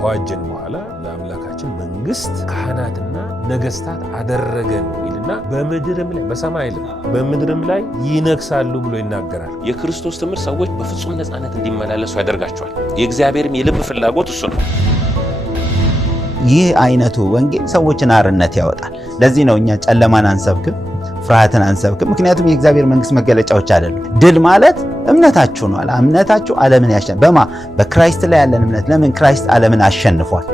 ከዋጀን በኋላ ለአምላካችን መንግስት ካህናትና ነገስታት አደረገን ይልና በምድርም ላይ በሰማይም በምድርም ላይ ይነግሳሉ ብሎ ይናገራል። የክርስቶስ ትምህርት ሰዎች በፍጹም ነፃነት እንዲመላለሱ ያደርጋቸዋል። የእግዚአብሔርም የልብ ፍላጎት እሱ ነው። ይህ አይነቱ ወንጌል ሰዎችን አርነት ያወጣል። ለዚህ ነው እኛ ጨለማን አንሰብክም፣ ፍርሃትን አንሰብክም። ምክንያቱም የእግዚአብሔር መንግስት መገለጫዎች አይደሉም። ድል ማለት እምነታችሁ ነው። እምነታችሁ ዓለምን ያሸንፋል። በክራይስት ላይ ያለን እምነት። ለምን? ክራይስት ዓለምን አሸንፏል።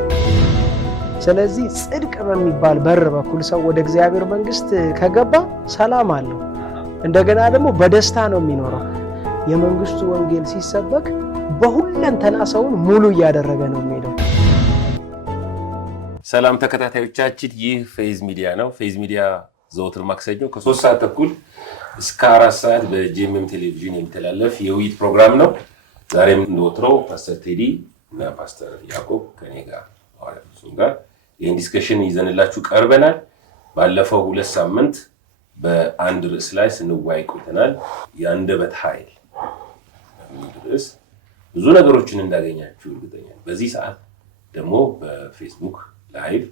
ስለዚህ ጽድቅ በሚባል በር በኩል ሰው ወደ እግዚአብሔር መንግስት ከገባ ሰላም አለው። እንደገና ደግሞ በደስታ ነው የሚኖረው። የመንግስቱ ወንጌል ሲሰበክ በሁለንተና ሰውን ሙሉ እያደረገ ነው የሚሄደው። ሰላም ተከታታዮቻችን፣ ይህ ፌዝ ሚዲያ ነው። ፌዝ ሚዲያ ዘወትር ማክሰኞ ከ3 ሰዓት ተኩል እስከ 4 ሰዓት በጂኤምኤም ቴሌቪዥን የሚተላለፍ የውይይት ፕሮግራም ነው። ዛሬም እንደወትሮው ፓስተር ቴዲ እና ፓስተር ያዕቆብ ከኔ ጋር ይህን ዲስከሽን ይዘንላችሁ ቀርበናል። ባለፈው 2 ሳምንት በአንድ ርዕስ ላይ ስንወያይ ቆይተናል። የአንደበት ኃይል በሚል ርዕስ ብዙ ነገሮችን እንዳገኛችሁ እርግጠኛ ነኝ። በዚህ ሰዓት ደግሞ በፌስቡክ ላይቭ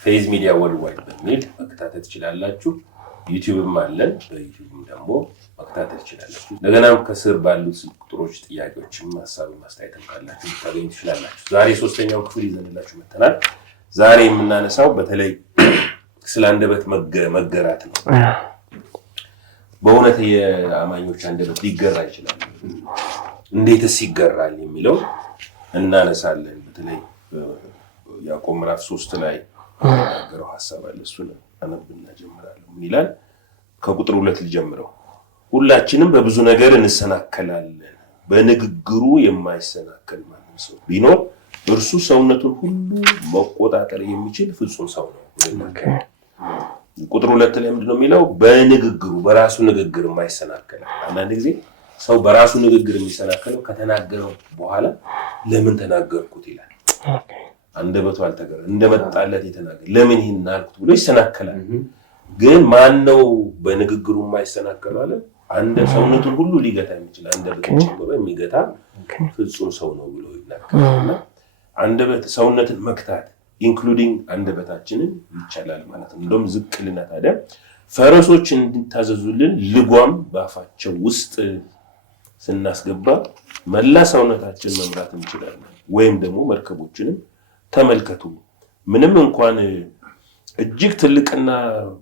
ፌዝ ሚዲያ ወርልድዋይድ በሚል መከታተል ትችላላችሁ። ዩቲዩብም አለን፣ በዩቲዩብም ደግሞ መከታተል ትችላላችሁ። እንደገናም ከስር ባሉት ስልክ ቁጥሮች ጥያቄዎችም ሀሳብ ማስተያየትም ካላችሁ ልታገኙ ትችላላችሁ። ዛሬ 3ኛው ክፍል ይዘንላችሁ መጥተናል። ዛሬ የምናነሳው በተለይ ስለ አንደበት መገራት ነው። በእውነት የአማኞች አንደበት ሊገራ ይችላል? እንዴትስ ይገራል የሚለው እናነሳለን። በተለይ ያዕቆብ ምዕራፍ 3 ላይ የተናገረው ሐሳብ አለ። እሱን አነብና ጀምራለሁ። ምን ይላል? ከቁጥር 2 ልጀምረው። ሁላችንም በብዙ ነገር እንሰናከላለን፣ በንግግሩ የማይሰናከል ማንም ሰው ቢኖር እርሱ ሰውነቱን ሁሉ መቆጣጠር የሚችል ፍጹም ሰው ነው። ቁጥር 2 ላይ ምንድነው የሚለው? በንግግሩ በራሱ ንግግር የማይሰናከል። አንዳንድ ጊዜ ሰው በራሱ ንግግር የሚሰናከለው ከተናገረው በኋላ ለምን ተናገርኩት ይላል። አንደበቱ አልተገራ እንደመጣለት የተናገረ ለምን ይሄን አልኩት ብሎ ይሰናከላል። ግን ማን ነው በንግግሩ የማይሰናከለው አለ? አንደ ሰውነቱን ሁሉ ሊገታ የሚችል አንደበቱን ጨምሮ የሚገታ ፍጹም ሰው ነው ብሎ ይናገራልና አንደበት ሰውነትን መክታት ኢንክሉዲንግ አንደበታችንን ይቻላል ማለት ነው። እንደውም ዝቅልና ታዲያ ፈረሶች እንዲታዘዙልን ልጓም ባፋቸው ውስጥ ስናስገባ መላ ሰውነታችን መምራት እንችላለን። ወይም ደግሞ መርከቦችንም ተመልከቱ፣ ምንም እንኳን እጅግ ትልቅና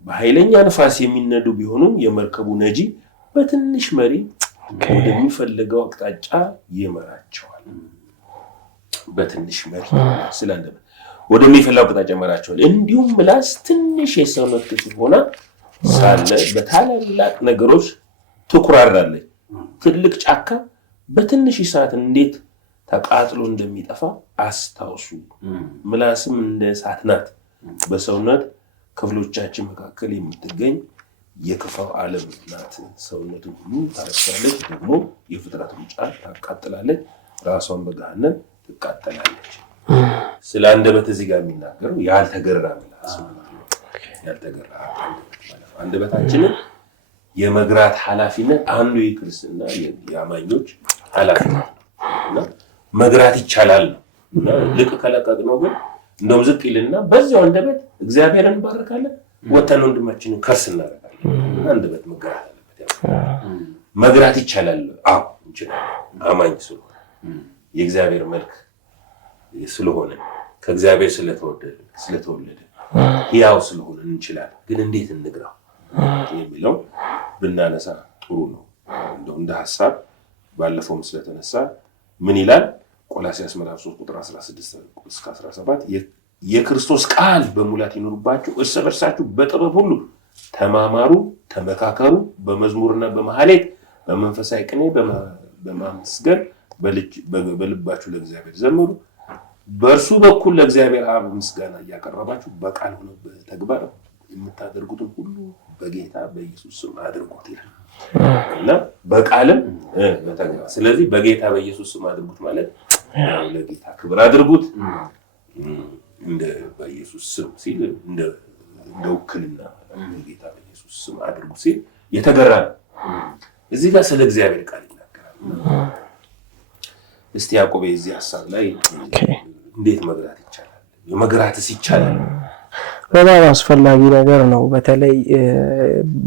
በኃይለኛ ንፋስ የሚነዱ ቢሆኑም የመርከቡ ነጂ በትንሽ መሪ ወደሚፈልገው አቅጣጫ ይመራቸዋል። በትንሽ መሪ ስለአንደበት ወደሚፈልገው አቅጣጫ ይመራቸዋል። እንዲሁም ምላስ ትንሽ የሰውነት ክፍል ሆና ሳለ በታላላቅ ነገሮች ትኩራራለች። ትልቅ ጫካ በትንሽ እሳት እንዴት ተቃጥሎ እንደሚጠፋ አስታውሱ። ምላስም እንደ እሳት ናት፣ በሰውነት ክፍሎቻችን መካከል የምትገኝ የክፋው ዓለም ናት። ሰውነቱን ሁሉ ታረክሳለች፣ ደግሞ የፍጥረቱን ጫፍ ታቃጥላለች፣ ራሷን በገሃነም ትቃጠላለች። ስለ አንደበት እዚህ ጋር የሚናገረው ያልተገራ ምላስ ነው። ያልተገራ አንደበታችንን የመግራት ኃላፊነት አንዱ የክርስትና የአማኞች ኃላፊነት ነው። መግራት ይቻላል ነው። ልቅ ከለቀቅ ነው ግን እንደውም ዝቅ ይልና በዚያው አንደበት እግዚአብሔርን እንባርካለን፣ ወተን ወንድማችንን ከርስ እናደርጋለን። አንደበት መግራት አለበት። መግራት ይቻላል። አዎ እንችላለን። አማኝ ስለሆነ የእግዚአብሔር መልክ ስለሆነ ከእግዚአብሔር ስለተወለደ ሕያው ስለሆነ እንችላለን። ግን እንዴት እንግራው የሚለው ብናነሳ ጥሩ ነው። እንደ ሐሳብ ባለፈውም ስለተነሳ ምን ይላል? ቆላስይስ ምዕራፍ 3 ቁጥር 16 እስከ 17 የክርስቶስ ቃል በሙላት ይኑርባችሁ፣ እርስ በርሳችሁ በጥበብ ሁሉ ተማማሩ፣ ተመካከሩ፣ በመዝሙርና በመሐሌት በመንፈሳዊ ቅኔ በማመስገን በልባችሁ ለእግዚአብሔር ዘምሩ፣ በእርሱ በኩል ለእግዚአብሔር አብ ምስጋና እያቀረባችሁ በቃል ሆነ በተግባር የምታደርጉትን ሁሉ በጌታ በኢየሱስ ስም አድርጉት ይላል እና በቃልም በተግባር። ስለዚህ በጌታ በኢየሱስ ስም አድርጉት ማለት ለጌታ ክብር አድርጉት። እንደ በኢየሱስ ስም ሲል እንደ ውክልና በጌታ በኢየሱስ ስም አድርጉት ሲል የተገራ እዚህ ጋር ስለ እግዚአብሔር ቃል ይናገራል። እስቲ ያዕቆብ እዚህ ሐሳብ ላይ እንዴት መግራት ይቻላል? የመግራትስ ይቻላል? በጣም አስፈላጊ ነገር ነው። በተለይ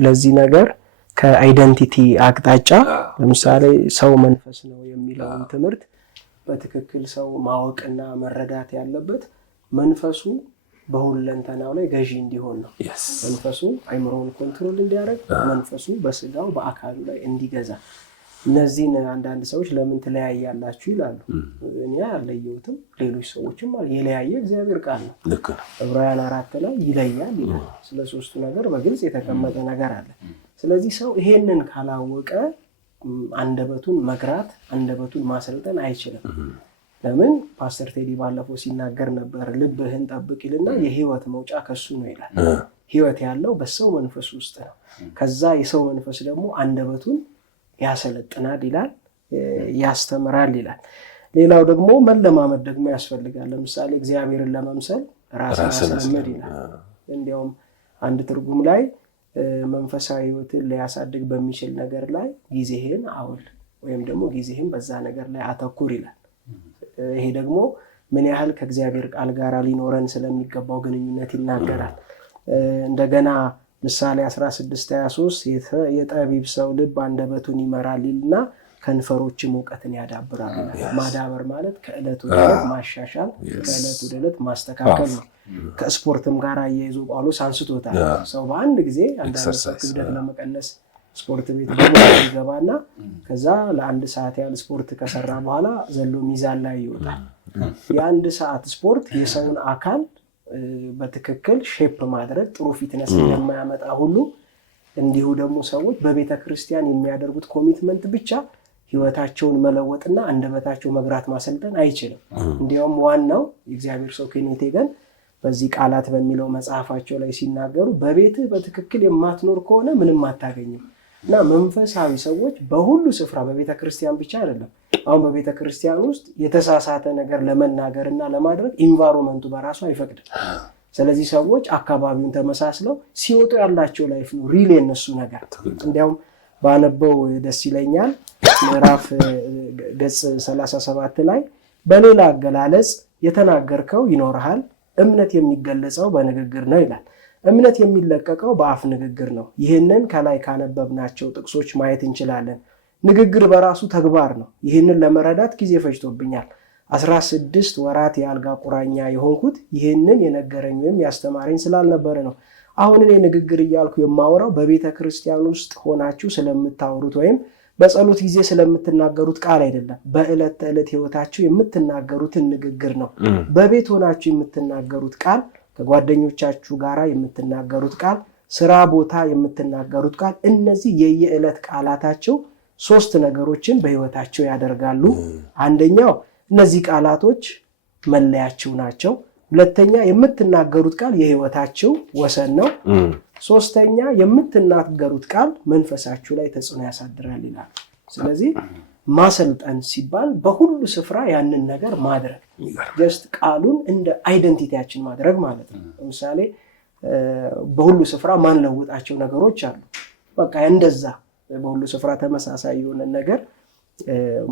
ለዚህ ነገር ከአይደንቲቲ አቅጣጫ ለምሳሌ ሰው መንፈስ ነው የሚለውን ትምህርት በትክክል ሰው ማወቅና መረዳት ያለበት መንፈሱ በሁለንተናው ላይ ገዢ እንዲሆን ነው። መንፈሱ አይምሮውን ኮንትሮል እንዲያደርግ፣ መንፈሱ በስጋው በአካሉ ላይ እንዲገዛ። እነዚህን አንዳንድ ሰዎች ለምን ትለያያላችሁ ይላሉ። እኔ አልለየሁትም፣ ሌሎች ሰዎችም የለያየ እግዚአብሔር ቃል ነው። ዕብራውያን 4 ላይ ይለያል ይላል። ስለ ሶስቱ ነገር በግልጽ የተቀመጠ ነገር አለ። ስለዚህ ሰው ይሄንን ካላወቀ አንደበቱን መግራት፣ አንደበቱን ማሰልጠን አይችልም። ለምን ፓስተር ቴዲ ባለፈው ሲናገር ነበር፣ ልብህን ጠብቅ ይልና የህይወት መውጫ ከሱ ነው ይላል። ህይወት ያለው በሰው መንፈስ ውስጥ ነው። ከዛ የሰው መንፈስ ደግሞ አንደበቱን ያሰለጥናል ይላል፣ ያስተምራል ይላል። ሌላው ደግሞ መለማመድ ደግሞ ያስፈልጋል። ለምሳሌ እግዚአብሔርን ለመምሰል ራስን አስለምድ ይላል። እንዲያውም አንድ ትርጉም ላይ መንፈሳዊ ህይወትን ሊያሳድግ በሚችል ነገር ላይ ጊዜህን አውል ወይም ደግሞ ጊዜህን በዛ ነገር ላይ አተኩር ይላል። ይሄ ደግሞ ምን ያህል ከእግዚአብሔር ቃል ጋር ሊኖረን ስለሚገባው ግንኙነት ይናገራል። እንደገና ምሳሌ 16:23 የጠቢብ ሰው ልብ አንደበቱን ይመራል ይልና ከንፈሮችም እውቀትን ያዳብራል። ማዳበር ማለት ከዕለት ወደ ዕለት ማሻሻል፣ ከዕለት ወደ ዕለት ማስተካከል ነው። ከስፖርትም ጋር አያይዞ ጳውሎስ አንስቶታል። ሰው በአንድ ጊዜ አንዳንድ ክብደት ለመቀነስ ስፖርት ቤት ይገባና ከዛ ለአንድ ሰዓት ያህል ስፖርት ከሰራ በኋላ ዘሎ ሚዛን ላይ ይወጣል። የአንድ ሰዓት ስፖርት የሰውን አካል በትክክል ሼፕ ማድረግ ጥሩ ፊትነስ እንደማያመጣ ሁሉ እንዲሁ ደግሞ ሰዎች በቤተ ክርስቲያን የሚያደርጉት ኮሚትመንት ብቻ ህይወታቸውን መለወጥና አንደበታቸው መግራት ማሰልጠን አይችልም። እንዲያውም ዋናው የእግዚአብሔር ሰው ኬኔት ሄገን በዚህ ቃላት በሚለው መጽሐፋቸው ላይ ሲናገሩ በቤትህ በትክክል የማትኖር ከሆነ ምንም አታገኝም። እና መንፈሳዊ ሰዎች በሁሉ ስፍራ በቤተ ክርስቲያን ብቻ አይደለም፣ አሁን በቤተ ክርስቲያን ውስጥ የተሳሳተ ነገር ለመናገርና ለማድረግ ኢንቫይሮመንቱ በራሱ አይፈቅድም። ስለዚህ ሰዎች አካባቢውን ተመሳስለው ሲወጡ ያላቸው ላይፍ ነው ሪሊ የነሱ ነገር። እንዲያውም ባነበው ደስ ይለኛል። ምዕራፍ ገጽ 37 ላይ በሌላ አገላለጽ የተናገርከው ይኖርሃል፣ እምነት የሚገለጸው በንግግር ነው ይላል። እምነት የሚለቀቀው በአፍ ንግግር ነው። ይህንን ከላይ ካነበብናቸው ጥቅሶች ማየት እንችላለን። ንግግር በራሱ ተግባር ነው። ይህንን ለመረዳት ጊዜ ፈጅቶብኛል። 16 ወራት የአልጋ ቁራኛ የሆንኩት ይህንን የነገረኝ ወይም ያስተማረኝ ስላልነበረ ነው። አሁን እኔ ንግግር እያልኩ የማወራው በቤተ ክርስቲያን ውስጥ ሆናችሁ ስለምታወሩት ወይም በጸሎት ጊዜ ስለምትናገሩት ቃል አይደለም። በዕለት ተዕለት ህይወታችሁ የምትናገሩትን ንግግር ነው። በቤት ሆናችሁ የምትናገሩት ቃል፣ ከጓደኞቻችሁ ጋራ የምትናገሩት ቃል፣ ስራ ቦታ የምትናገሩት ቃል፣ እነዚህ የየዕለት ቃላታቸው 3 ነገሮችን በህይወታቸው ያደርጋሉ። አንደኛው እነዚህ ቃላቶች መለያቸው ናቸው። ሁለተኛ የምትናገሩት ቃል የህይወታቸው ወሰን ነው። ሶስተኛ የምትናገሩት ቃል መንፈሳችሁ ላይ ተጽዕኖ ያሳድራል ይላል። ስለዚህ ማሰልጠን ሲባል በሁሉ ስፍራ ያንን ነገር ማድረግ፣ ጀስት ቃሉን እንደ አይደንቲቲያችን ማድረግ ማለት ነው። ለምሳሌ በሁሉ ስፍራ ማንለውጣቸው ነገሮች አሉ። በቃ እንደዛ በሁሉ ስፍራ ተመሳሳይ የሆነ ነገር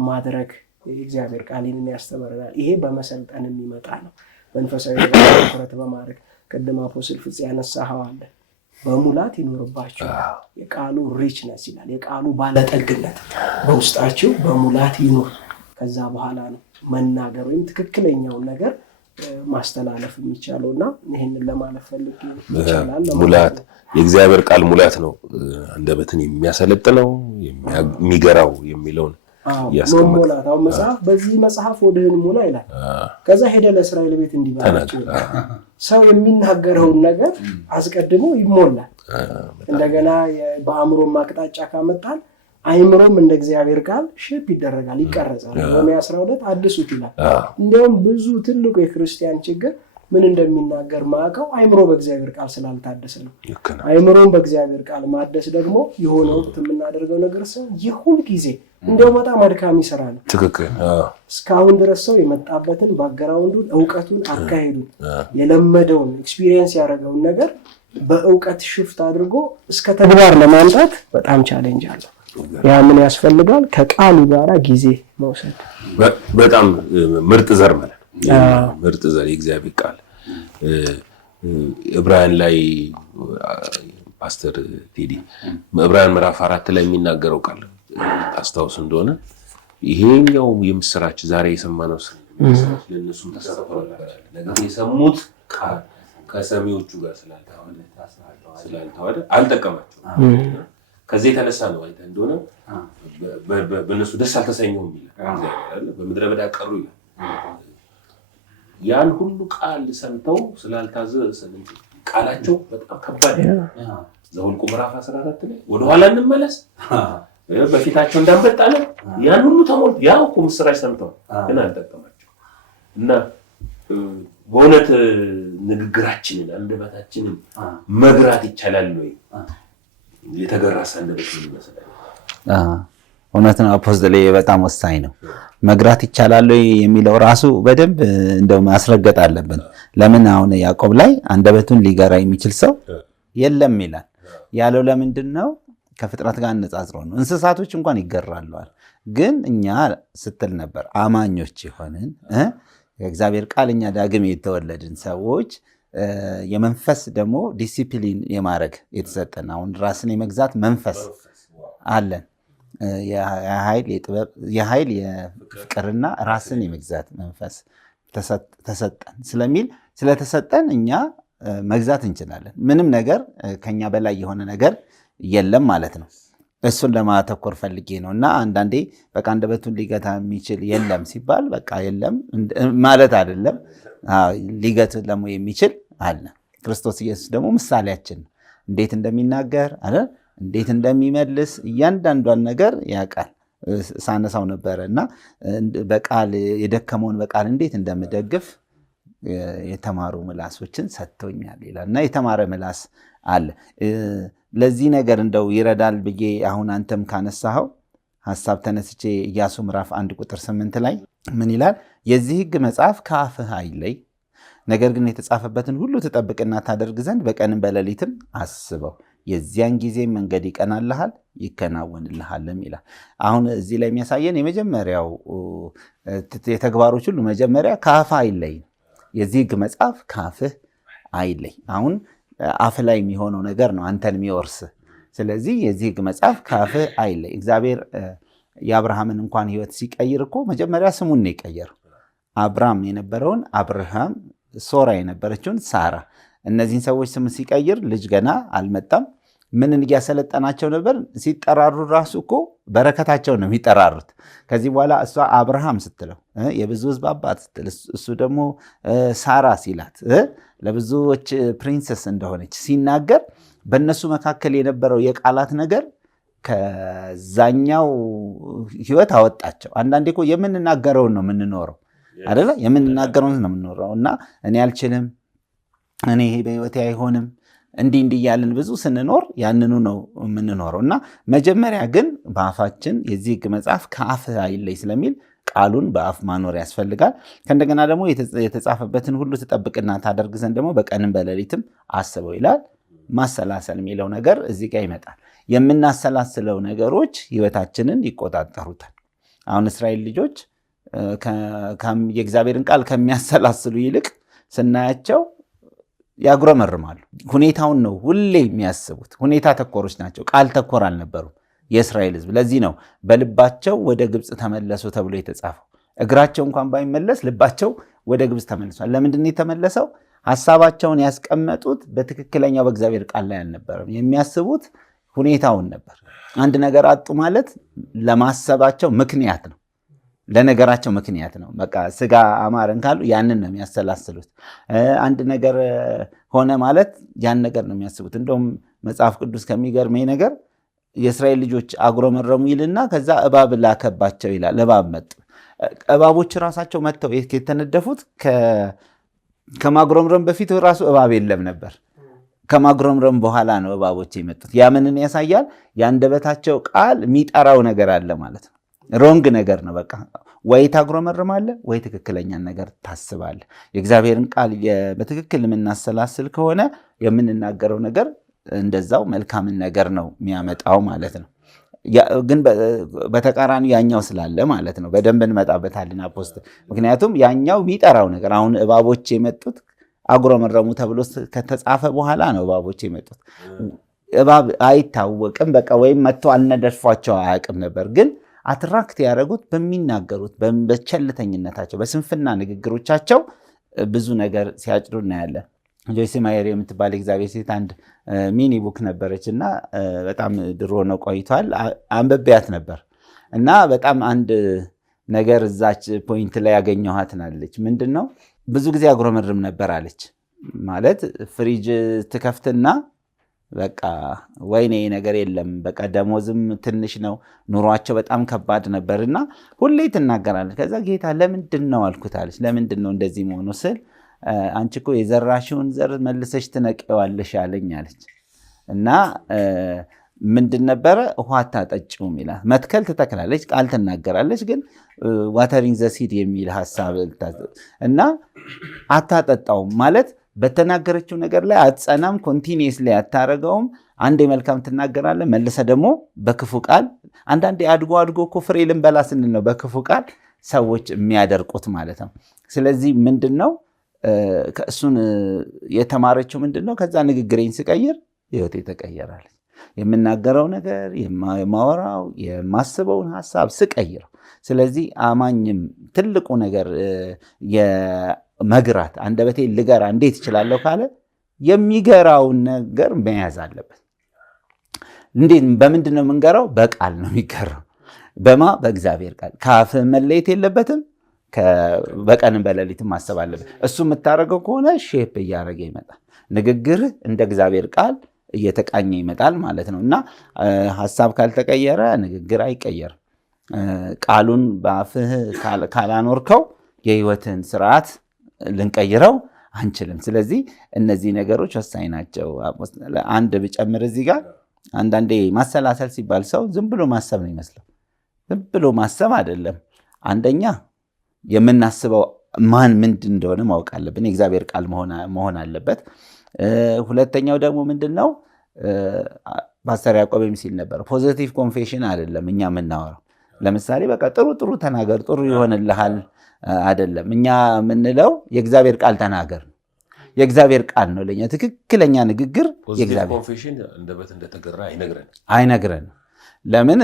ማድረግ የእግዚአብሔር ቃልን ያስተምረናል። ይሄ በመሰልጠን የሚመጣ ነው። መንፈሳዊ ትኩረት በማድረግ ቅድም አፖስትል ፍፄ ያነሳኸው አለ፣ በሙላት ይኖርባችሁ የቃሉ ሪችነስ ይላል። የቃሉ ባለጠግነት በውስጣችሁ በሙላት ይኖር። ከዛ በኋላ ነው መናገር ወይም ትክክለኛውን ነገር ማስተላለፍ የሚቻለውና ይሄንን ለማለት ፈልጌ ይችላል። ሙላት የእግዚአብሔር ቃል ሙላት ነው፣ አንደበትን የሚያሰለጥነው የሚገራው የሚለውን ያስቀምጣል። አሁን መጽሐፍ በዚህ መጽሐፍ ወደህን ሙላ ይላል። ከዛ ሄደ ለእስራኤል ቤት እንዲባላችሁ ሰው የሚናገረውን ነገር አስቀድሞ ይሞላል። እንደገና በአእምሮ ማቅጣጫ ካመጣል አይምሮም እንደ እግዚአብሔር ቃል ሼፕ ይደረጋል፣ ይቀረጻል። ሮሜ 12 አድሱት ይላል። እንዲያውም ብዙ ትልቁ የክርስቲያን ችግር ምን እንደሚናገር ማቀው አይምሮ በእግዚአብሔር ቃል ስላልታደሰ ነው። አይምሮን በእግዚአብሔር ቃል ማደስ ደግሞ የሆነ ወቅት የምናደርገው ነገር ሰው የሁል ጊዜ እንደው በጣም አድካሚ ስራ ነው። ትክክል። እስካሁን ድረስ ሰው የመጣበትን ባክግራውንዱን፣ ዕውቀቱን፣ አካሄዱን የለመደውን ኤክስፒሪየንስ ያደረገውን ነገር በዕውቀት ሽፍት አድርጎ እስከ ተግባር ለማምጣት በጣም ቻሌንጅ አለው። ያ ምን ያስፈልጋል? ከቃሉ ጋራ ጊዜ መውሰድ። በጣም ምርጥ ዘር ማለት ምርጥ ዘር የእግዚአብሔር ቃል ዕብራውያን ላይ ፓስተር ቴዲ ዕብራውያን ምዕራፍ 4 ላይ የሚናገረው ቃል ታስታውስ እንደሆነ ይሄኛው የምስራች ዛሬ የሰማነው ለእነሱም ተሰጥቷል። ነገር የሰሙት ቃል ከሰሚዎቹ ጋር ስላልተዋደ አልጠቀማቸውም። ከዚህ የተነሳ ነው አይተህ እንደሆነ በእነሱ ደስ አልተሰኘውም ይላል። በምድረ በዳ ቀሩ ይላል። ያን ሁሉ ቃል ሰምተው ስላልታዘዙ ቃላቸው በጣም ከባድ ነው። ዘኍልቍ ምዕራፍ 14 ላይ ወደኋላ እንመለስ በፊታቸው እንዳንበጣለ ያን ሁሉ ተሞል ያው እኮ ምስራች ሰምተው ግን አልጠቀማቸው እና በእውነት ንግግራችንን አንደበታችንን መግራት ይቻላል ወይ? የተገራስ አንደበት ምን ይመስላል? እውነት ነው አፖስቶሌ፣ በጣም ወሳኝ ነው። መግራት ይቻላል ወይ የሚለው ራሱ በደንብ እንደው ማስረገጥ አለብን። ለምን አሁን ያዕቆብ ላይ አንደበቱን ሊገራ የሚችል ሰው የለም ይላል ያለው ለምንድን ነው? ከፍጥረት ጋር አነጻጽሮ ነው። እንስሳቶች እንኳን ይገራለዋል። ግን እኛ ስትል ነበር አማኞች የሆንን የእግዚአብሔር ቃል እኛ ዳግም የተወለድን ሰዎች የመንፈስ ደግሞ ዲሲፕሊን የማድረግ የተሰጠን አሁን ራስን የመግዛት መንፈስ አለን። የኃይል የፍቅርና ራስን የመግዛት መንፈስ ተሰጠን ስለሚል ስለተሰጠን እኛ መግዛት እንችላለን። ምንም ነገር ከኛ በላይ የሆነ ነገር የለም ማለት ነው። እሱን ለማተኮር ፈልጌ ነው። እና አንዳንዴ በቃ አንደበቱን ሊገታ የሚችል የለም ሲባል በቃ የለም ማለት አይደለም። ሊገት ደግሞ የሚችል አለ። ክርስቶስ ኢየሱስ ደግሞ ምሳሌያችን እንዴት እንደሚናገር እንዴት እንደሚመልስ እያንዳንዷን ነገር ያውቃል። ሳነሳው ነበረ እና በቃል የደከመውን በቃል እንዴት እንደምደግፍ የተማሩ ምላሶችን ሰጥቶኛል ይላል እና የተማረ ምላስ አለ። ለዚህ ነገር እንደው ይረዳል ብዬ አሁን አንተም ካነሳኸው ሐሳብ ተነስቼ ኢያሱ ምዕራፍ 1 ቁጥር 8 ላይ ምን ይላል? የዚህ ሕግ መጽሐፍ ከአፍህ አይለይ፣ ነገር ግን የተጻፈበትን ሁሉ ትጠብቅና ታደርግ ዘንድ በቀንም በሌሊትም አስበው፣ የዚያን ጊዜ መንገድ ይቀናልሃል ይከናወንልሃልም ይላል። አሁን እዚህ ላይ የሚያሳየን የመጀመሪያው የተግባሮች ሁሉ መጀመሪያ ከአፍህ አይለይ፣ የዚህ ሕግ መጽሐፍ ከአፍህ አይለይ። አሁን አፍ ላይ የሚሆነው ነገር ነው አንተን የሚወርስ። ስለዚህ የዚህ ሕግ መጽሐፍ ከአፍህ አይለይ። እግዚአብሔር የአብርሃምን እንኳን ሕይወት ሲቀይር እኮ መጀመሪያ ስሙን ነው የቀየረው። አብራም የነበረውን አብርሃም፣ ሶራ የነበረችውን ሳራ። እነዚህን ሰዎች ስም ሲቀይር ልጅ ገና አልመጣም። ምንን እያሰለጠናቸው ነበር? ሲጠራሩ ራሱ እኮ በረከታቸው ነው የሚጠራሩት። ከዚህ በኋላ እሷ አብርሃም ስትለው የብዙ ሕዝብ አባት ስትል፣ እሱ ደግሞ ሳራ ሲላት ለብዙዎች ፕሪንሰስ እንደሆነች ሲናገር በእነሱ መካከል የነበረው የቃላት ነገር ከዛኛው ህይወት አወጣቸው። አንዳንዴ እኮ የምንናገረውን ነው የምንኖረው አይደለ? የምንናገረውን ነው የምንኖረው እና እኔ አልችልም፣ እኔ ይሄ በህይወቴ አይሆንም፣ እንዲህ እያልን ብዙ ስንኖር ያንኑ ነው የምንኖረው። እና መጀመሪያ ግን በአፋችን የዚህ ሕግ መጽሐፍ ከአፍህ አይለይ ስለሚል ቃሉን በአፍ ማኖር ያስፈልጋል። ከእንደገና ደግሞ የተጻፈበትን ሁሉ ትጠብቅና ታደርግ ዘንድ ደግሞ በቀንም በሌሊትም አስበው ይላል። ማሰላሰል የሚለው ነገር እዚህ ጋር ይመጣል። የምናሰላስለው ነገሮች ህይወታችንን ይቆጣጠሩታል። አሁን እስራኤል ልጆች የእግዚአብሔርን ቃል ከሚያሰላስሉ ይልቅ ስናያቸው ያጉረመርማሉ። ሁኔታውን ነው ሁሌ የሚያስቡት። ሁኔታ ተኮሮች ናቸው፣ ቃል ተኮር አልነበሩም የእስራኤል ህዝብ። ለዚህ ነው በልባቸው ወደ ግብፅ ተመለሱ ተብሎ የተጻፈው። እግራቸው እንኳን ባይመለስ ልባቸው ወደ ግብፅ ተመልሷል። ለምንድን ነው የተመለሰው? ሐሳባቸውን ያስቀመጡት በትክክለኛው በእግዚአብሔር ቃል ላይ አልነበረም። የሚያስቡት ሁኔታውን ነበር። አንድ ነገር አጡ ማለት ለማሰባቸው ምክንያት ነው፣ ለነገራቸው ምክንያት ነው። በቃ ስጋ አማረን ካሉ ያንን ነው የሚያሰላስሉት። አንድ ነገር ሆነ ማለት ያን ነገር ነው የሚያስቡት። እንደውም መጽሐፍ ቅዱስ ከሚገርመኝ ነገር የእስራኤል ልጆች አጉረመረሙ ይልና ከዛ እባብ ላከባቸው ይላል። እባብ መጡ። እባቦች ራሳቸው መጥተው የተነደፉት ከማጉረምረም በፊት ራሱ እባብ የለም ነበር። ከማጉረምረም በኋላ ነው እባቦች የመጡት። ያ ምንን ያሳያል? የአንደበታቸው ቃል የሚጠራው ነገር አለ ማለት ነው። ሮንግ ነገር ነው። በቃ ወይ ታጉረመርማለህ ወይ ትክክለኛን ነገር ታስባለህ። የእግዚአብሔርን ቃል በትክክል የምናሰላስል ከሆነ የምንናገረው ነገር እንደዛው መልካምን ነገር ነው የሚያመጣው ማለት ነው። ግን በተቃራኒ ያኛው ስላለ ማለት ነው። በደንብ እንመጣበታለን አፖስትል። ምክንያቱም ያኛው የሚጠራው ነገር አሁን እባቦች የመጡት አጉረመረሙ ተብሎ ከተጻፈ በኋላ ነው እባቦች የመጡት። እባብ አይታወቅም በቃ ወይም መጥቶ አልነደፏቸው አያውቅም ነበር። ግን አትራክት ያደረጉት በሚናገሩት በቸልተኝነታቸው በስንፍና ንግግሮቻቸው ብዙ ነገር ሲያጭዱ እናያለን። ጆይስ ማየር የምትባል እግዚአብሔር ሴት አንድ ሚኒ ቡክ ነበረች እና በጣም ድሮ ነው ቆይቷል፣ አንብቤያት ነበር እና በጣም አንድ ነገር እዛች ፖይንት ላይ ያገኘኋት ናለች። ምንድን ነው ብዙ ጊዜ አጉረመርም ነበር አለች። ማለት ፍሪጅ ትከፍትና በቃ ወይኔ ነገር የለም በቃ ደሞዝም ትንሽ ነው፣ ኑሯቸው በጣም ከባድ ነበርና ሁሌ ትናገራለች። ከዛ ጌታ ለምንድን ነው አልኩት አለች። ለምንድን ነው እንደዚህ መሆኑ ስል አንቺ እኮ የዘራሽውን ዘር መልሰሽ ትነቂዋለሽ አለኝ አለች። እና ምንድን ነበረ ውሃ አታጠጪውም ይላል። መትከል ትተክላለች፣ ቃል ትናገራለች፣ ግን ዋተሪንግ ዘ ሲድ የሚል ሀሳብ እና አታጠጣውም ማለት በተናገረችው ነገር ላይ አትጸናም፣ ኮንቲኒየስ ላይ አታረገውም። አንዴ መልካም ትናገራለ፣ መልሰ ደግሞ በክፉ ቃል። አንዳንዴ አድጎ እኮ ፍሬ ልንበላ ስንል ነው በክፉ ቃል ሰዎች የሚያደርቁት ማለት ነው። ስለዚህ ምንድን ነው እሱን የተማረችው ምንድን ነው? ከዛ ንግግሬን ስቀይር ህይወቴ ተቀየራለች። የምናገረው ነገር የማወራው የማስበውን ሀሳብ ስቀይረው። ስለዚህ አማኝም ትልቁ ነገር መግራት አንደበቴ ልገራ እንዴት እችላለሁ ካለ የሚገራውን ነገር መያዝ አለበት። እንዴት በምንድን ነው የምንገራው? በቃል ነው የሚገራው። በእግዚአብሔር ቃል። ከአፍ መለየት የለበትም። በቀንም በሌሊትም ማሰብ አለበት። እሱ የምታደርገው ከሆነ ሼፕ እያደረገ ይመጣል። ንግግር እንደ እግዚአብሔር ቃል እየተቃኘ ይመጣል ማለት ነው። እና ሀሳብ ካልተቀየረ ንግግር አይቀየርም። ቃሉን በአፍህ ካላኖርከው የህይወትን ስርዓት ልንቀይረው አንችልም። ስለዚህ እነዚህ ነገሮች ወሳኝ ናቸው። አንድ ብጨምር እዚህ ጋር አንዳንዴ ማሰላሰል ሲባል ሰው ዝም ብሎ ማሰብ ነው ይመስለው። ዝም ብሎ ማሰብ አይደለም። አንደኛ የምናስበው ማን ምንድን እንደሆነ ማወቅ አለብን። የእግዚአብሔር ቃል መሆን አለበት። ሁለተኛው ደግሞ ምንድን ነው ፓስተር ያዕቆብም ሲል ነበር፣ ፖዚቲቭ ኮንፌሽን አይደለም እኛ የምናወራው። ለምሳሌ በቃ ጥሩ ተናገር ጥሩ ይሆንልሃል አይደለም። እኛ የምንለው የእግዚአብሔር ቃል ተናገር ነው። የእግዚአብሔር ቃል ነው ለኛ ትክክለኛ ንግግር። የእግዚአብሔር ኮንፌሽን እንደበት እንደተገራ አይነግረን። ለምን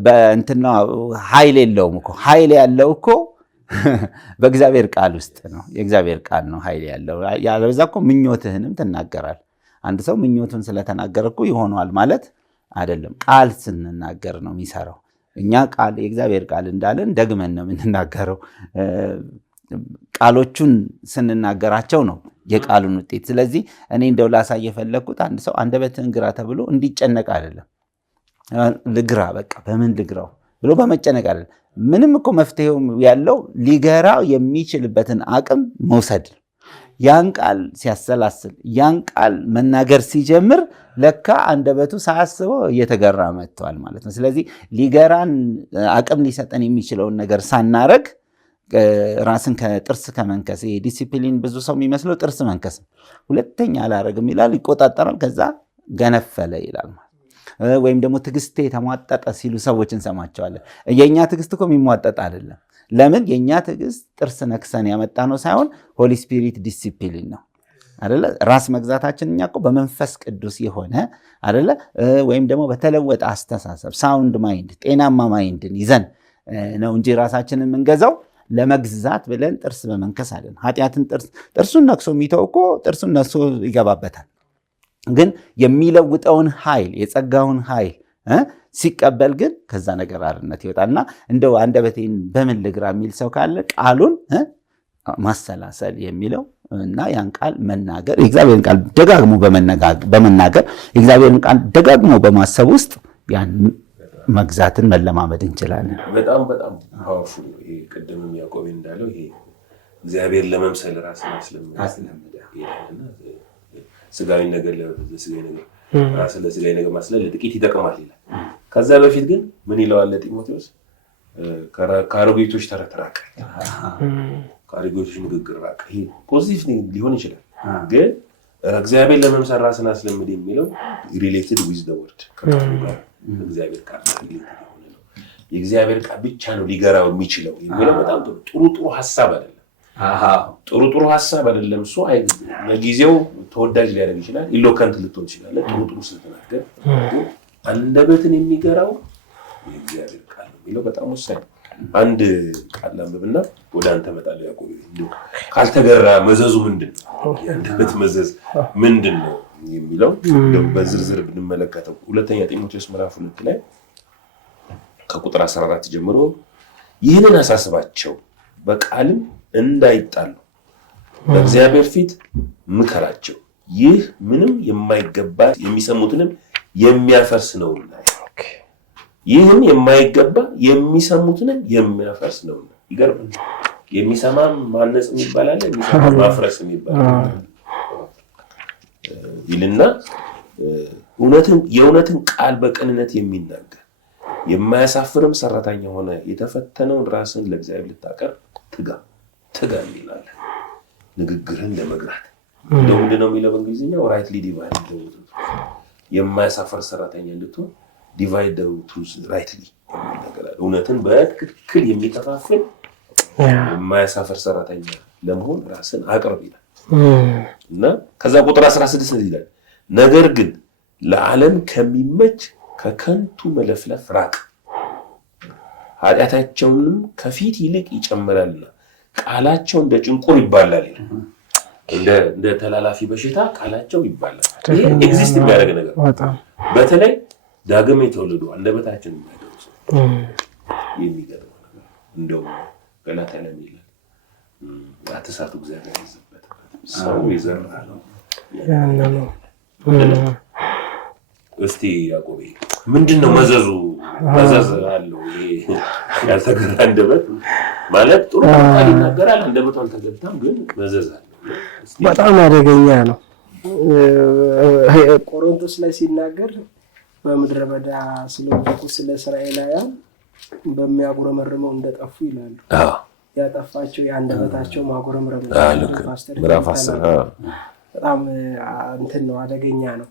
በእንትና ኃይል የለውም እኮ። ኃይል ያለው እኮ በእግዚአብሔር ቃል ውስጥ ነው። የእግዚአብሔር ቃል ነው ኃይል ያለው። ያለበዛ እኮ ምኞትህንም ትናገራል። አንድ ሰው ምኞቱን ስለተናገረ እኮ ይሆነዋል ማለት አይደለም። ቃል ስንናገር ነው የሚሰራው። እኛ ቃል የእግዚአብሔር ቃል እንዳለን ደግመን ነው የምንናገረው። ቃሎቹን ስንናገራቸው ነው የቃሉን ውጤት። ስለዚህ እኔ እንደው ላሳይ የፈለግኩት አንድ ሰው አንደበትህን ግራ ተብሎ እንዲጨነቅ አይደለም። ልግራ በቃ በምን ልግራው ብሎ በመጨነቅ አይደለም። ምንም እኮ መፍትሄው ያለው ሊገራ የሚችልበትን አቅም መውሰድ። ያን ቃል ሲያሰላስል ያን ቃል መናገር ሲጀምር ለካ አንደበቱ ሳያስበው እየተገራ መጥቷል ማለት ነው። ስለዚህ ሊገራን አቅም ሊሰጠን የሚችለውን ነገር ሳናረግ ራስን ከጥርስ ከመንከስ፣ ዲሲፕሊን ብዙ ሰው የሚመስለው ጥርስ መንከስ፣ ሁለተኛ አላረግም ይላል፣ ይቆጣጠራል፣ ከዛ ገነፈለ ይላል። ወይም ደግሞ ትዕግስቴ ተሟጠጠ ሲሉ ሰዎች እንሰማቸዋለን። የእኛ ትዕግስት እኮ የሚሟጠጥ አይደለም። ለምን? የእኛ ትዕግስት ጥርስ ነክሰን ያመጣ ነው ሳይሆን ሆሊ ስፒሪት ዲሲፕሊን ነው አይደለ? ራስ መግዛታችን እኛ እኮ በመንፈስ ቅዱስ የሆነ አይደለ? ወይም ደግሞ በተለወጠ አስተሳሰብ ሳውንድ ማይንድ፣ ጤናማ ማይንድን ይዘን ነው እንጂ ራሳችንን የምንገዛው ለመግዛት ብለን ጥርስ በመንከስ አይደለም። ኃጢአትን ጥርሱን ነክሶ የሚተው እኮ ጥርሱን ነክሶ ይገባበታል። ግን የሚለውጠውን ኃይል የጸጋውን ኃይል ሲቀበል ግን ከዛ ነገር አርነት ይወጣልና እንደው አንደበቴን በምን ልግራ የሚል ሰው ካለ ቃሉን ማሰላሰል የሚለው እና ያን ቃል መናገር፣ የእግዚአብሔርን ቃል ደጋግሞ በመናገር የእግዚአብሔርን ቃል ደጋግሞ በማሰብ ውስጥ ያን መግዛትን መለማመድ እንችላለን። በጣም በጣም ፓወርፉል። ይሄ ቅድምም ያዕቆብ እንዳለው ይሄ እግዚአብሔር ለመምሰል ራስን አስለምዳ ስጋዊ ነገር ለስጋዊ ነገር ራስን ለስጋዊ ነገር ማስለል ለጥቂት ይጠቅማል ይላል። ከዛ በፊት ግን ምን ይለዋል ለጢሞቴዎስ? ከአሮጌቶች ተረት ራቅ፣ ከአሮጌቶች ንግግር ራቅ። ይሄ ፖዚቲቭ ሊሆን ይችላል፣ ግን እግዚአብሔር ለመምሰል ራስን አስለምድ የሚለው ሪሌትድ ዊዝ ዘ ወርድ ከቃሉ ጋር እግዚአብሔር ቃል የእግዚአብሔር ቃል ብቻ ነው ሊገራው የሚችለው የሚለው በጣም ጥሩ ሐሳብ አይደለም። ጥሩ ሐሳብ አይደለም። እሱ ለጊዜው ተወዳጅ ሊያደርግ ይችላል፣ ኢሎከንት ልትሆን ይችላል። ጥሩ ስለተናገር አንደበትን የሚገራው የእግዚአብሔር ቃል ነው የሚለው በጣም ወሳኝ ነው። አንድ ቃል አንብብና ወደ አንተ መጣለው ያቆይ። ካልተገራ መዘዙ ምንድነው? የአንደበት መዘዝ ምንድነው የሚለው በዝርዝር ብንመለከተው ሁለተኛ ጢሞቴዎስ ምዕራፍ 2 ላይ ከቁጥር 14 ጀምሮ ይህንን አሳስባቸው በቃልም እንዳይጣሉ በእግዚአብሔር ፊት ምከራቸው፣ ይህ ምንም የማይገባ የሚሰሙትንም የሚያፈርስ ነውና። ይህም የማይገባ የሚሰሙትንም የሚያፈርስ ነውና። ይገርም። የሚሰማም ማነጽ ይባላል፣ የሚሰማ ማፍረስ ይባላል ይልና የእውነትን ቃል በቅንነት የሚናገር የማያሳፍርም ሰራተኛ ሆነ የተፈተነውን ራስን ለእግዚአብሔር ልታቀርብ ትጋ ይላል። ንግግርን ለመግራት ምንድነው የሚለው በእንግሊዝኛው? ራይትሊ ዲቫይድ የማያሳፍር ሰራተኛ እንድትሆን ዲቫይድ ትሩዝ ራይትሊ ነገር እውነትን በትክክል የሚከፋፍል የማያሳፍር ሰራተኛ ለመሆን ራስን አቅርብ ይላል እና ከዛ ቁጥር 16 ይላል ነገር ግን ለዓለም ከሚመች ከከንቱ መለፍለፍ ራቅ፣ ኃጢአታቸውንም ከፊት ይልቅ ይጨምራልና ቃላቸው እንደ ጭንቁር ይባላል። እንደ ተላላፊ በሽታ ቃላቸው ይባላል። ይሄ ኤግዚስት የሚያደርግ ነገር በተለይ ዳግም የተወለዱ አንደበታችን የሚያደርጉ የሚገርም ነገር እንደው ገላትያ ላይ ይላል አትሳቱ እግዚአብሔር ይዘበት ሰው ይዘራ ነው ያነው። እስቲ ያዕቆብ ምንድነው መዘዙ? መዘዝ አለው ይሄ ያልተገራ አንደበት ማለት ጥሩ ቃል ይናገራል፣ አንደበቱ አልተገታም፣ ግን መዘዝ አለው። በጣም አደገኛ ነው። ቆሮንቶስ ላይ ሲናገር በምድረ በዳ ስለወደቁ ስለ እስራኤላውያን በሚያጉረመርመው እንደጠፉ ይላሉ። ያጠፋቸው የአንደበታቸው ማጉረምረም ምዕራፍ 10 በጣም እንትን ነው፣ አደገኛ ነው።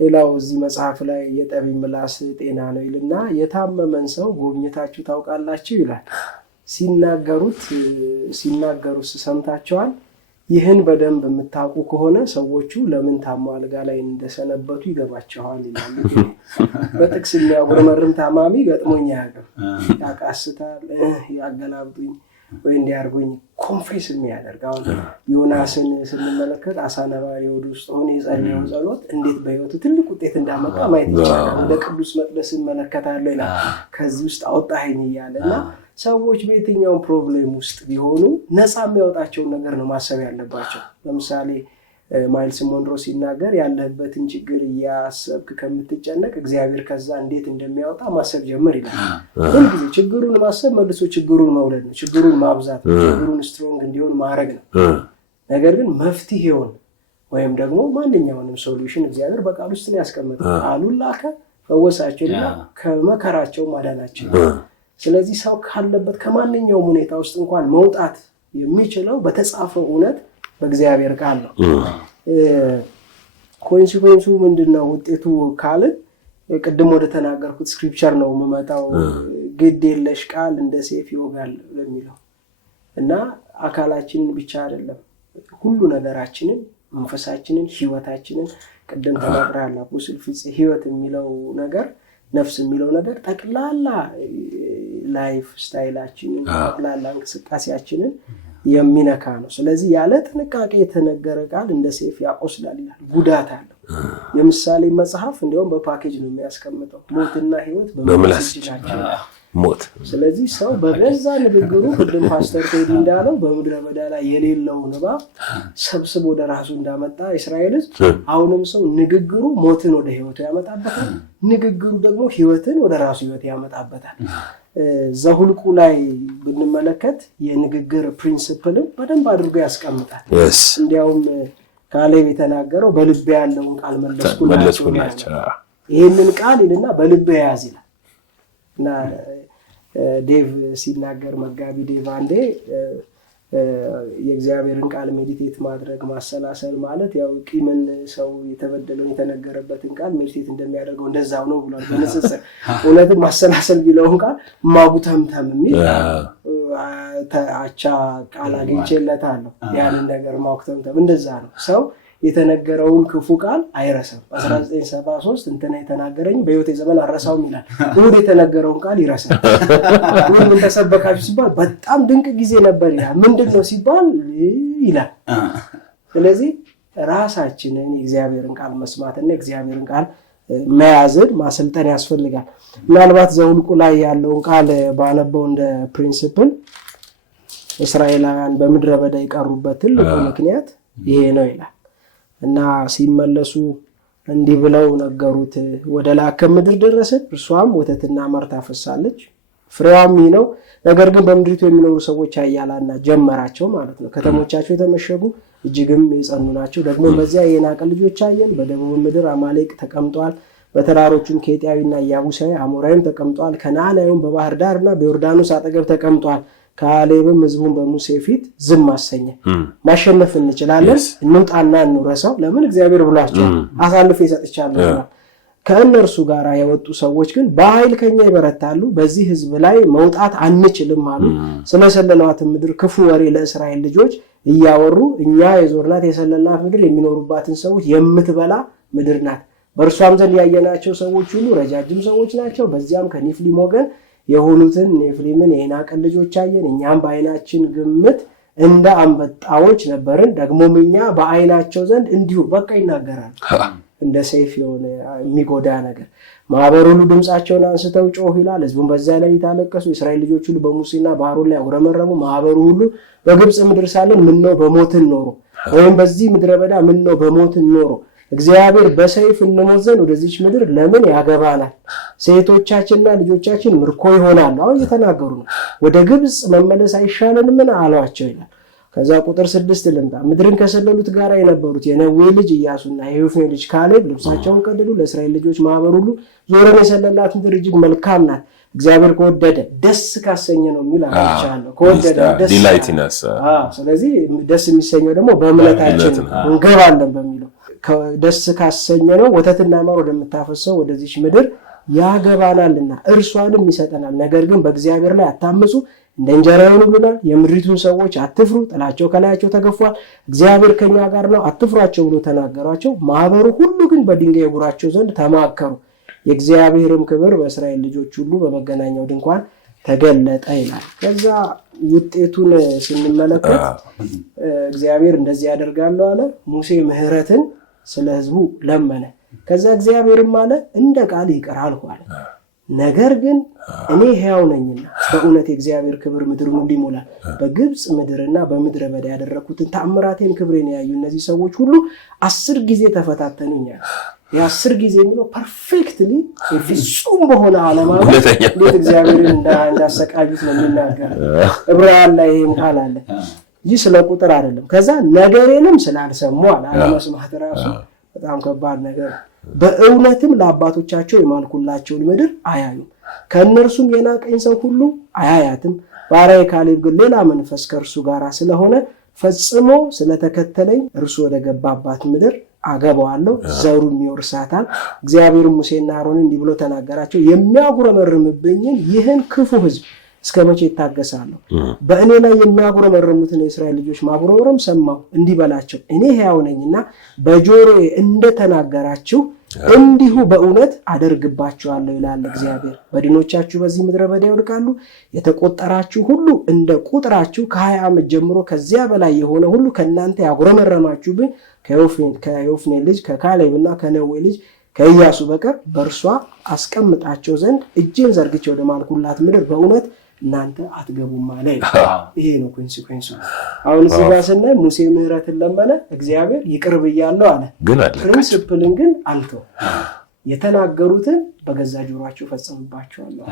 ሌላው እዚህ መጽሐፍ ላይ የጠቢብ ምላስ ጤና ነው ይልና የታመመን ሰው ጎብኝታችሁ ታውቃላችሁ ይላል። ሲናገሩት ሰምታችኋል። ይህን በደንብ የምታውቁ ከሆነ ሰዎቹ ለምን ታማው አልጋ ላይ እንደሰነበቱ ይገባቸዋል ይላል። በጥቅስ የሚያጉረመርም ታማሚ ገጥሞኝ አያውቅም። ያቃስታል፣ ያገላብኝ ወይ እንዲያርጉኝ ኮንፌስ የሚያደርግ አሁን ዮናስን ስንመለከት አሳ ነባሪ ወደ ውስጥ ሆኖ የጸለየው ጸሎት እንዴት በህይወቱ ትልቅ ውጤት እንዳመጣ ማየት ይቻላል። ወደ ቅዱስ መቅደስ እንመለከታለን ይላል ከዚህ ውስጥ አወጣኸኝ እያለና ሰዎች በየትኛው ፕሮብሌም ውስጥ ቢሆኑ ነፃ የሚያወጣቸውን ነገር ነው ማሰብ ያለባቸው። ለምሳሌ ማይልስ ሞንሮ ሲናገር ያለህበትን ችግር እያሰብክ ከምትጨነቅ እግዚአብሔር ከዛ እንዴት እንደሚያወጣ ማሰብ ጀምር ይላል። ሁልጊዜ ችግሩን ማሰብ መልሶ ችግሩን መውለድ ነው፣ ችግሩን ማብዛት ነው፣ ችግሩን ስትሮንግ እንዲሆን ማድረግ ነው። ነገር ግን መፍትሄውን ወይም ደግሞ ማንኛውንም ሶሉሽን እግዚአብሔር በቃል ውስጥ ነው ያስቀመጠው። ቃሉን ላከ፣ ፈወሳቸውና ከመከራቸው ማዳናቸው። ስለዚህ ሰው ካለበት ከማንኛውም ሁኔታ ውስጥ እንኳን መውጣት የሚችለው በተጻፈው እውነት በእግዚአብሔር ቃል ነው። ኮንሲኩዌንሱ ምንድነው ውጤቱ ካልን ቅድም ወደ ተናገርኩት ስክሪፕቸር ነው የምመጣው። ግድ የለሽ ቃል እንደ ሰይፍ ይወጋል በሚለው እና አካላችንን ብቻ አይደለም ሁሉ ነገራችንን፣ መንፈሳችንን፣ ህይወታችንን ቅድም ተናግረሃል አፖስትል ፍፄ። ህይወት የሚለው ነገር ነፍስ የሚለው ነገር ጠቅላላ ላይፍ ስታይላችንን ጠቅላላ እንቅስቃሴያችንን የሚነካ ነው። ስለዚህ ያለ ጥንቃቄ የተነገረ ቃል እንደ ሰይፍ ያቆስላል ይላል፣ ጉዳት አለው። የምሳሌ መጽሐፍ እንዲያውም በፓኬጅ ነው የሚያስቀምጠው፣ ሞትና ህይወት በምላስ ናቸው። ሞት። ስለዚህ ሰው በገዛ ንግግሩ ቅድም ፓስተር ቴዲ እንዳለው በምድረ በዳ ላይ የሌለው እባብ ሰብስቦ ወደ ራሱ እንዳመጣ እስራኤል አሁንም ሰው ንግግሩ ሞትን ወደ ህይወቱ ያመጣበታል፣ ንግግሩ ደግሞ ህይወትን ወደ ራሱ ህይወት ያመጣበታል። ዘሁልቁ ላይ ብንመለከት የንግግር ፕሪንሲፕልን በደንብ አድርጎ ያስቀምጣል። እንዲያውም ካሌብ የተናገረው በልቤ ያለውን ቃል መለስኩላቸው፣ ይህንን ቃል ይልና በልቤ ያዝ ይላል እና ዴቭ ሲናገር መጋቢ ዴቭ አንዴ የእግዚአብሔርን ቃል ሜዲቴት ማድረግ ማሰላሰል ማለት ያው ቂምን ሰው የተበደለውን የተነገረበትን ቃል ሜዲቴት እንደሚያደርገው እንደዛው ነው ብሏል በንጽጽር። እውነትም ማሰላሰል ቢለውን ቃል ማጉተምተም የሚል አቻ ቃል አግኝቼለታለሁ። ያንን ነገር ማጉተምተም እንደዛ ነው። ሰው የተነገረውን ክፉ ቃል አይረሳም። 1973 እንትና የተናገረኝ በህይወቴ ዘመን አረሳውም ይላል። እሑድ የተነገረውን ቃል ይረሳል። ምን ተሰበካችሁ ሲባል በጣም ድንቅ ጊዜ ነበር ይላል። ምንድነው ሲባል ይላል። ስለዚህ ራሳችንን የእግዚአብሔርን ቃል መስማትና የእግዚአብሔርን ቃል መያዝን ማሰልጠን ያስፈልጋል። ምናልባት ዘኍልቍ ላይ ያለውን ቃል ባነበው እንደ ፕሪንሲፕል እስራኤላውያን በምድረ በዳ የቀሩበት ትልቁ ምክንያት ይሄ ነው ይላል እና ሲመለሱ እንዲህ ብለው ነገሩት፣ ወደ ላከ ምድር ደረስን፣ እርሷም ወተትና ማር ታፈሳለች፣ ፍሬዋም ይህ ነው። ነገር ግን በምድሪቱ የሚኖሩ ሰዎች ኃያላን ጀመራቸው ማለት ነው። ከተሞቻቸው የተመሸጉ እጅግም የጸኑ ናቸው። ደግሞ በዚያ የዔናቅ ልጆች አየን። በደቡብ ምድር አማሌቅ ተቀምጧል፣ በተራሮቹም ኬጢያዊና ኢያቡሳዊ አሞራዊም ተቀምጧል፣ ከነዓናዊም በባህር ዳርና በዮርዳኖስ አጠገብ ተቀምጧል። ካሌብም ህዝቡን በሙሴ ፊት ዝም አሰኘ። ማሸነፍ እንችላለን፣ እንውጣና እንውረሰው፣ ለምን እግዚአብሔር ብሏቸው አሳልፎ ይሰጥቻለሁ። ከእነርሱ ጋር የወጡ ሰዎች ግን በኃይል ከኛ ይበረታሉ፣ በዚህ ህዝብ ላይ መውጣት አንችልም አሉ። ስለሰለሏት ምድር ክፉ ወሬ ለእስራኤል ልጆች እያወሩ እኛ የዞርናት የሰለልናት ምድር የሚኖሩባትን ሰዎች የምትበላ ምድር ናት፣ በእርሷም ዘንድ ያየናቸው ሰዎች ሁሉ ረጃጅም ሰዎች ናቸው። በዚያም ከኔፍሊም ወገን የሆኑትን ኔፍሊምን የዔናቅን ልጆች አየን። እኛም በዓይናችን ግምት እንደ አንበጣዎች ነበርን፣ ደግሞም እኛ በዓይናቸው ዘንድ እንዲሁ በቃ ይናገራል እንደ ሰይፍ የሆነ የሚጎዳ ነገር። ማህበሩ ሁሉ ድምፃቸውን አንስተው ጮሁ ይላል። ህዝቡን በዚያ ላይ ታለቀሱ። የእስራኤል ልጆች ሁሉ በሙሴና በአሮን ላይ አጉረመረሙ። ማህበሩ ሁሉ በግብፅ ምድር ሳለን ምነው በሞትን ኖሮ፣ ወይም በዚህ ምድረ በዳ ምነው በሞትን ኖሮ፣ እግዚአብሔር በሰይፍ እንሞት ዘንድ ወደዚች ምድር ለምን ያገባናል? ሴቶቻችንና ልጆቻችን ምርኮ ይሆናሉ። አሁን እየተናገሩ ነው። ወደ ግብፅ መመለስ አይሻለን ምን አሏቸው ይላል። ከዛ ቁጥር 6 ልምጣ። ምድርን ከሰለሉት ጋር የነበሩት የነዌ ልጅ ኢያሱና የዮፎኔ ልጅ ካሌብ ልብሳቸውን ቀደዱ። ለእስራኤል ልጆች ማህበር ሁሉ ዞረን የሰለልናት ምድር እጅግ መልካም ናት፣ እግዚአብሔር ከወደደ ደስ ካሰኘ ነው የሚል አላቻለሁ። ከወደደ ደስ ይላል። ስለዚህ ደስ የሚሰኘው ደግሞ በእምነታችን እንገባለን በሚለው ደስ ካሰኘ ነው ወተትና ማር ወደምታፈሰው ወደዚች ምድር ያገባናልና እርሷንም ይሰጠናል። ነገር ግን በእግዚአብሔር ላይ አታምፁ፣ እንደ እንጀራ ይሁኑልናል። የምድሪቱን ሰዎች አትፍሩ፣ ጥላቸው ከላያቸው ተገፏል፣ እግዚአብሔር ከኛ ጋር ነው፣ አትፍሯቸው ብሎ ተናገሯቸው። ማህበሩ ሁሉ ግን በድንጋይ የጉራቸው ዘንድ ተማከሩ። የእግዚአብሔርም ክብር በእስራኤል ልጆች ሁሉ በመገናኛው ድንኳን ተገለጠ ይላል። ከዛ ውጤቱን ስንመለከት እግዚአብሔር እንደዚህ ያደርጋለሁ አለ። ሙሴ ምህረትን ስለ ህዝቡ ለመነ። ከዛ እግዚአብሔርም አለ እንደ ቃል ይቅር አልኩ አለ። ነገር ግን እኔ ሕያው ነኝና በእውነት የእግዚአብሔር ክብር ምድሩን ሁሉ ይሞላል። በግብፅ ምድርና በምድረ በዳ ያደረኩትን ተአምራቴን ክብሬን ያዩ እነዚህ ሰዎች ሁሉ 10 ጊዜ ተፈታተኑኛል። የ10 ጊዜ የሚለው ፐርፌክትሊ ፍጹም በሆነ ዓለማዊ እንዴት እግዚአብሔርን እንዳሰቃዩት ነው የሚናገር። ዕብራውያን ላይ ይሄም ቃል አለ ይህ ስለ ቁጥር አይደለም። ከዛ ነገሬንም ስላልሰሙ አለመስማት ራሱ በጣም ከባድ ነገር። በእውነትም ለአባቶቻቸው የማልኩላቸውን ምድር አያዩም፣ ከእነርሱም የናቀኝ ሰው ሁሉ አያያትም። ባሪያዬ ካሌብ ግን ሌላ መንፈስ ከእርሱ ጋር ስለሆነ ፈጽሞ ስለተከተለኝ እርሱ ወደ ገባባት ምድር አገባዋለሁ፣ ዘሩም ይወርሳታል። እግዚአብሔር ሙሴና አሮንን እንዲህ ብሎ ተናገራቸው፣ የሚያጉረመርምብኝን ይህን ክፉ ሕዝብ እስከ መቼ ይታገሳለሁ? በእኔ ላይ የሚያጉረመርሙትን የእስራኤል ልጆች ማጉረምረም ሰማሁ። እንዲህ በላቸው፣ እኔ ሕያው ነኝና በጆሮዬ እንደተናገራችሁ እንዲሁ በእውነት አደርግባችኋለሁ ይላል እግዚአብሔር። በድኖቻችሁ በዚህ ምድረ በዳ ይወድቃሉ። የተቆጠራችሁ ሁሉ እንደ ቁጥራችሁ ከ20 ዓመት ጀምሮ ከዚያ በላይ የሆነ ሁሉ ከእናንተ ያጉረመረማችሁብኝ ከዮፎኔ ልጅ ከካሌብና ከነዌ ልጅ ከኢያሱ በቀር በእርሷ አስቀምጣቸው ዘንድ እጄን ዘርግቼ ወደ ማልኩላት ምድር በእውነት እናንተ አትገቡም አለ። ይሄ ነው ኮንሲኩዌንሱ። አሁን እዚህ ጋር ስናይ ሙሴ ምህረትን ለመነ፣ እግዚአብሔር ይቅር ብያለሁ አለ። ፕሪንሲፕልን ግን አልተው። የተናገሩትን በገዛ ጆሯቸው ፈጽምባቸዋለሁ።